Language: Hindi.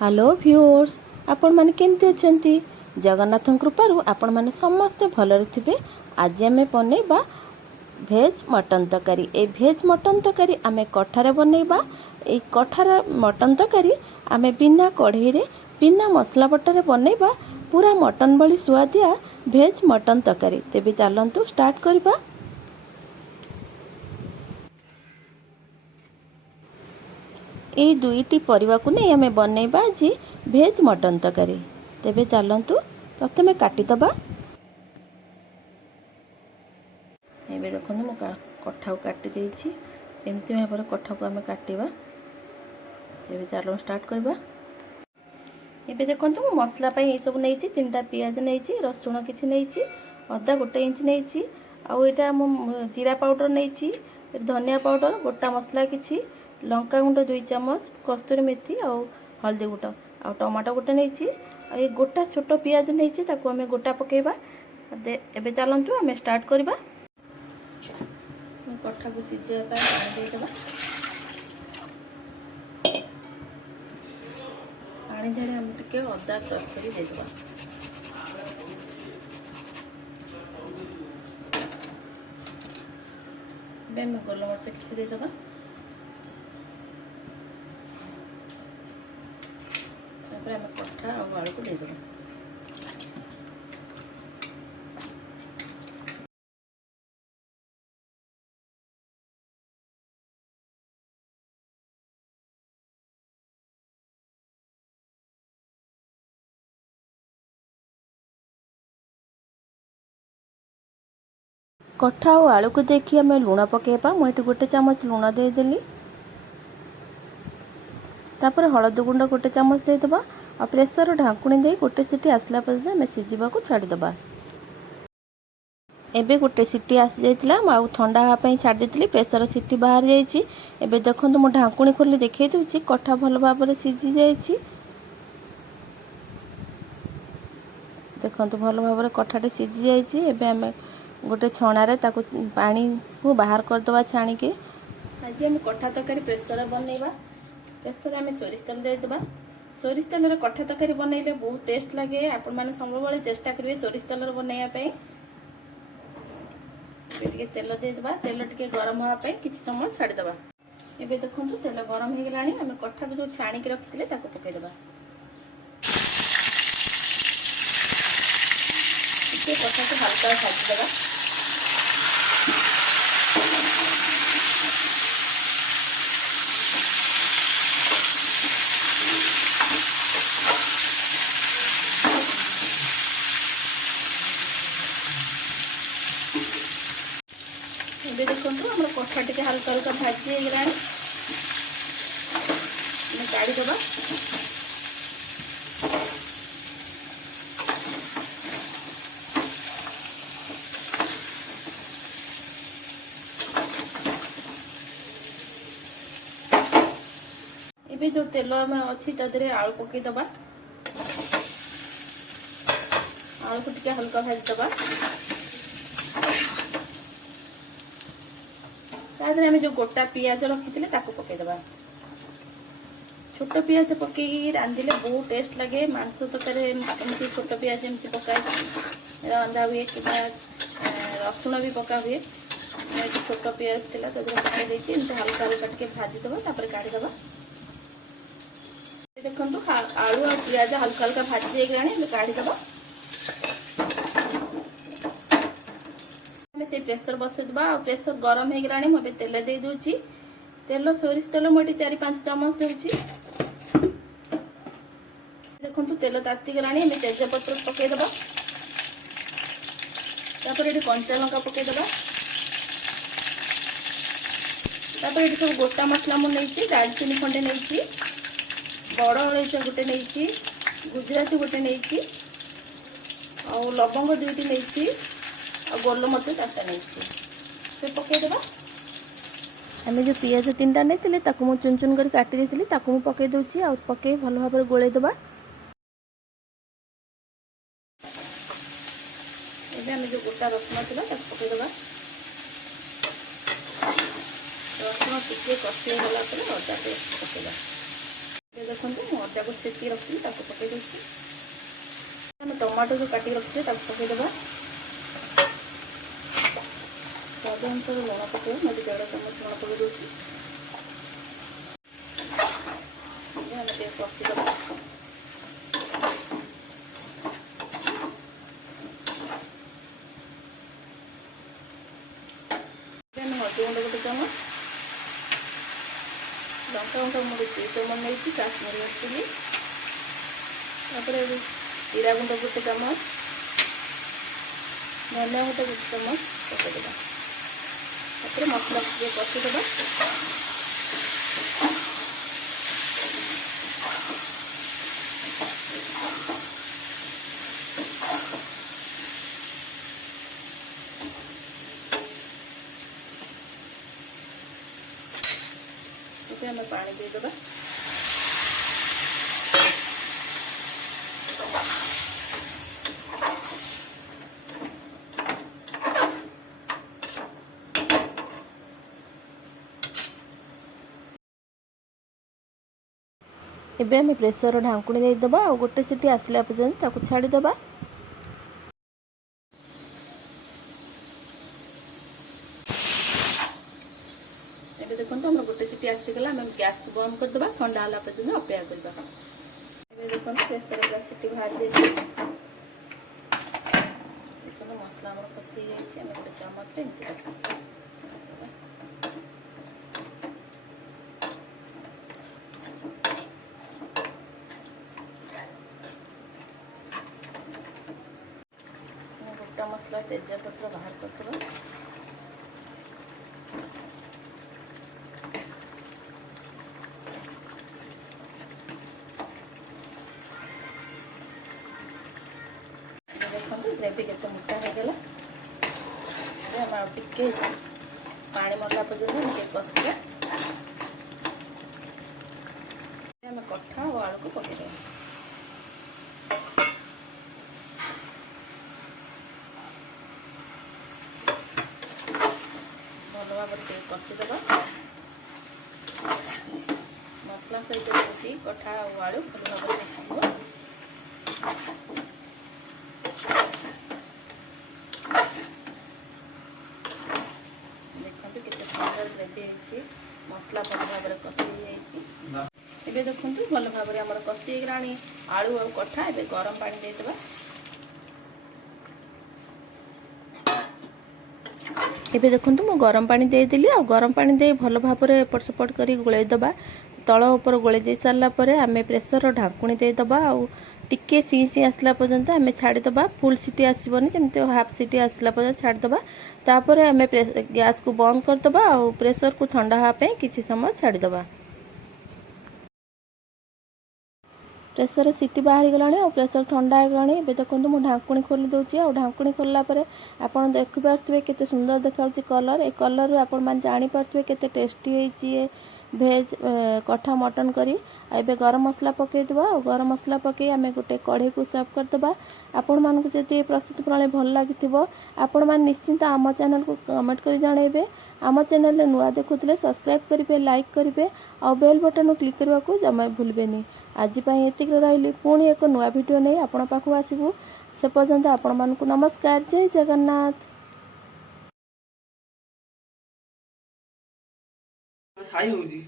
हेलो व्यूअर्स, आपण माने केमती अछंती? जगन्नाथ कृपारू आपण माने समस्त भलरे थिबे। आज आमे बनेबा भेज मटन तरकारी। ए भेज मटन तरकारी आमे कठारे बनेबा। ए कठार मटन तरकारी आमे बिना कढ़ई रे बिना मसला बटरे बनेबा। पूरा मटन बली सुआदिया भेज मटन तरकारी। तेबे चलंतु स्टार्ट करबा। ये दुईटी परिवा को नहीं आमे बनैबा आज भेज मटन तरकारी। तेबे चलंतु प्रथमे काटिदबा। एबे देखनु मो कठा काटि देछि। एमती भाबरे कठा को आमे काटिबा। तेबे चलो स्टार्ट करबा। एबे देखंतु मो मसला पई ए सब नैछि। तीनटा पियाज नैछि, रसुण किछि नैछि, अदा 1 इंच नैछि, आ एटा मो जीरा पाउडर नैछि, धनिया पाउडर, गोटा मसला किछि, लंका गुंड 2 चम्मच, कस्तूरी मेथी आ हल्दी गुंड आ टमाटो गोटे नैछि। आ ये गोटा छोट पियाज नैछि, ताको आमे गोटा पकेबा। एबे चलंतु आमे स्टार्ट करबा। कठा को सिझिया पाई पानी दे देबा। पानी धरे हम टिके अदा क्रश करी दे देबा। बे हम गोल मरच किछि दे देबा। तापर हम कठा और आलू को दे देबा। कठा और आलू को देखी आम लुण पकेबा। मुझे गोटे चामच लुण देदेली। तापर हलदी गुंड गोटे चामच देदेबा। और प्रेसर ढाकुणी दे गोटे सीटी आसला पर आम सीझा को छाड़ीदबा। एबे गोटे सीटी आसी जाइतिला, आउ ठंडा हाँपाई छाड़ देती। प्रेसर सीटी बाहर जाइए। एबे देखंतु मो ढाकुणी खोली देखै दूची कठा भल भाबरे सीझी जाइए। देखंतु भल भाबरे कठाटे सीझी जाइए। एबे आम गोटे छणारे ताकू पानी को बाहर करदबा छाणी के। आज आम कठा तरकारी प्रेसर बनैबा। प्रेसर आम सोरिष तेल देदेबा। सोरिष तेल रे कठा तरकारी बनैले बहुत टेस्ट लगे। आपण माने सबले चेष्टा करिवे सोरिष तेल रे बनैया पई। टिके तेल देदेबा। तेल टिके गरम होआ पई किछि समय छाड़ी देबा। एबे देखंतु तेल गरम हे गेलानी। आम कठा को जो छाणी के रखिथिले ताको पकै देबा। टिके कठा को हल्का भाजी देबा। एबे देखंतु हमर कठा टिके हल्का हल्का भाजी हे गेलानी। मैं काढ़ी देबा। एबे जो तेल में अच्छी तादरे आलू पकई दबा। आलू को टिके हल्का भाजी दबा। तादरे हमें जो गोटा पियाज रखी ताको पकई दबा। छोट पियाज पकई रांधिले बहुत टेस्ट लगे। मांस तरकारी एमती छोट पियाज एमती पकाए रंधा हुए कि रसुण भी पका हुए। छोट पियाज थी पकई देती हल्का हल्का टिके भाजी दबा। तापर काढ़ी दबा। देखो आलू और पियाज हल्का हल्का भाजी गलानी। काढ़ी दबा। से प्रेसर बसई दबा। प्रेसर गरम हो गलानी। मुझे तेल दे दूची। तेल सोरिष तेल मुझे 4-5 चामच दूची। देखो तेल ताती गलानी। हमें तेजपत्र पकई दबा। तापर ये कंचा लंका पकई दबा। तापर ये सब गोटा मसला मु नहीं दालचीनी खंडे नहीं, बड़ अलैच गोटे नहीं, गुजराती गोटे नहीं, और लवंग 2टी नहीं, और गोलमरिच 4टा नहीं से पकईदेबा। आम जो पियाज 3टा नहीं ताकू चुन चुन कर काटी देती ताकू पकई दूची। आ पकई भल भाव गोलई देबा। एबे आम जो गोटा रसुण थिला ताकू पकईदेबा। रसुण टिके कषि गला पर अदा पेस्ट पकईदेबा। ये देखो मैं अदा को छेची रखी पकई दूसरी आम टमाटो जो काटिक रखिए पकईदेवा स्वाद अनुसार लुण पकड़ मैं 1.5 चामच लुण पकई दूसरी कषिदेवा हल्दी गुंड 1 चामच लंका गुंड मुझे 2 चामच नहीं काश्मीरी चिली जीरा गुंड 1 चामच धनिया गुंड 1 चामच पकईदेवा मसला कषिदेवा आम पानी देदेवा एबे आम प्रेसर ढांकुणी देदेवा और गोटे सीटी आसला पर्यंत ताकू छाड़ीदेवा देखो आम गोटे सीटी आसीगला आम गैस को बंद करदे ठंडा है पर्यटन अपेक्षा करवा देखो प्रेसर सीटी बाहर जाए देखो मसला कषि जाइए गोटे चामच गोटा मसला तेजपत्र बाहर करदे देखो ग्रेवी के मोटा होगला आम टे पानी मरला पर्यटन कषिया आम कठा और आलू को पकईदे भल भाव कषिदेवा मसला सहित कठा और आलू भल भाव मिसी ग्रेवी मसला भल भाव कषि एबे देखो भल भाव कषि गलानी आलू और कठा एबे गरम पानी देदेवा एबे देखो मु गरम पानी देदेली आ गरम पानी दे भल भाव एपट सेपट कर गोलैदेवा तल ऊपर गोलै जाई सारा पर आम प्रेसर ढांकुणी देदेवा आ टिके सी सी आसला पर्यंत आम छाड़ीदेवा फुल सीटी आसबनी जमी हाफ सीटी आसला पर्यंत छाड़ीदेवा तापर आम गैस को बंद करदे आ प्रेसर को ठंडा हाँपे किसी समय छाड़ीदेवा प्रेसर सीटी बाहरी गला और प्रेसर ठंडा होगा ए देखो मुझे ढांकुणी खोली दूसरी आ ढांकुणी खोलला आप देखिपे के सुंदर देखा कलर ए कलर आप जानीपे के टेस्टी है भेज कठा मटन करी एबे गरम मसला पकईदेवा और गरम मसला पकई आम गोटे कढ़ई को सर्व करदे आपण मानक जदि प्रस्तुत प्रणाली भल लगी आपण मैंने निश्चिंत आम चैनल को कमेंट कर जनइबे आम चैनल नुआ देखुले सब्सक्राइब करेंगे लाइक करेंगे और बेल बटन क्लिक करने को जमा भूलबेनी आज एतिक रही पुणी एक नुआ वीडियो नहीं आपण पाखु आसबू से पर्यंत आपण मानक नमस्कार जय जगन्नाथ हाई होजी